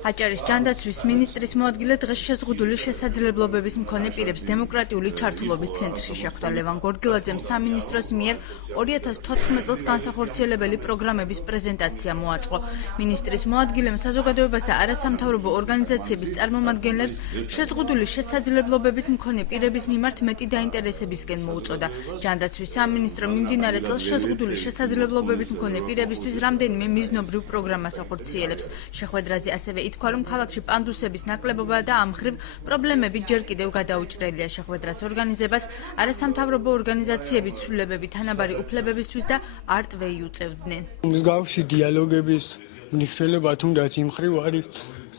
აჭარის ჯანდაცვის ministris მოადგილე დღეს შეზღუდული შესაძლებლობების მქონე პირებს დემოკრატიული ჩართულობის ცენტრში შეხვდა. ლევან გორგილაძემ სამინისტროს მიერ 2014 წელს განსახორციელებელი პროგრამების პრეზენტაცია მოაწყო. ministris მოადგილემ საზოგადოებას და არასამთავრობო ორგანიზაციების წარმომადგენლებს შეზღუდული შესაძლებლობების მქონე პირების მიმართ მეტი დაინტერესებისკენ მოუწოდა. ჯანდაცვის სამინისტრო მიმდინარე წელს შეზღუდული შესაძლებლობების მქონე პირებისთვის რამდენიმე მიზნობრივ პროგრამას ახორციელებს. შეხვედრაზე ასევე ითქვა, რომ ქალაქში პანდუსების ნაკლებობა და ამ მხრივ პრობლემები ჯერ კიდევ გადაუჭრელია. შეხვედრას ორგანიზებას არასამთავრობო ორგანიზაციები ცვლილებები თანაბარი უფლებებისთვის და არ ტვეი უწევდნენ. მსგავსი დიალოგების მნიშვნელობა თუნდაც იმ მხრივ არის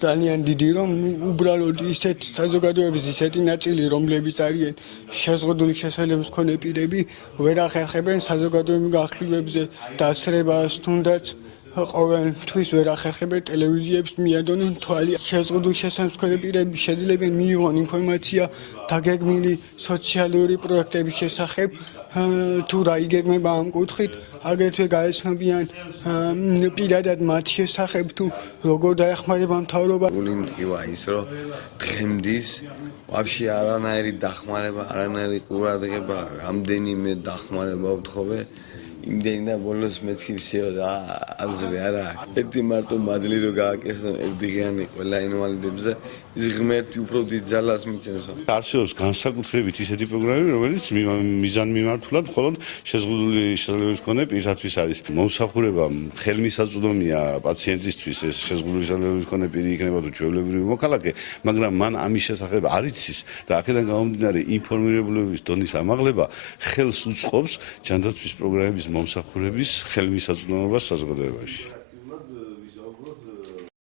ძალიან დიდი, რომ უბრალოდ ისეთ საზოგადოების ისეთი ნაწილი, რომლებიც არიან შეზღუდული შესაძლებლობის მქონე პირები, ვერ ახერხებენ საზოგადოების გახსნილებზე დასრებას, თუნდაც ყოველთვის ვერ ახერხებენ ტელევიზიებს მიადონენ თვალი. შეზღუდული შესაძლებლობის მქონე პირები შეიძლება მიიღონ ინფორმაცია დაგეგმილი სოციალური პროექტების შესახებ, თუ რა იგეგმება ამ კუთხით, აგრეთვე გაეცნობიან პირადად მათ შესახებ, თუ როგორ დაეხმარება მთავრობა. გულიმტკივა ის, რომ დღემდის ვაფშე არანაირი დახმარება, არანაირი ყურადღება, რამდენიმე დახმარება ვთხოვე. იმდენი და ბოლოს მეთქი всё და აზრი არა აქვს. ერთი მარტო მადლი რო გააკეთო ერთდღიანი ყველა ინვალიდებზე, ის ღმერთი უფრო დიდ ძალას მიცემს. არსებობს განსაკუთრებით ისეთი პროგრამები, რომელიც მიზანმიმართულად მხოლოდ შეზღუდული შესაძლებლობის მქონე პირთათვის არის. მომსახურება ხელმისაწვდომია პაციენტისთვის, ეს შეზღუდული შესაძლებლობის მქონე პირი იქნება თუ ჩვეულებრივი მოქალაქე, მაგრამ მან ამის შესახებ არ იცის და აქედან გამომდინარე ინფორმირებულობის დონის ამაღლება ხელს უწყობს ჯანდაცვის პროგრამების მომსახურების ხელმისაწვდომობას საზოგადოებაში.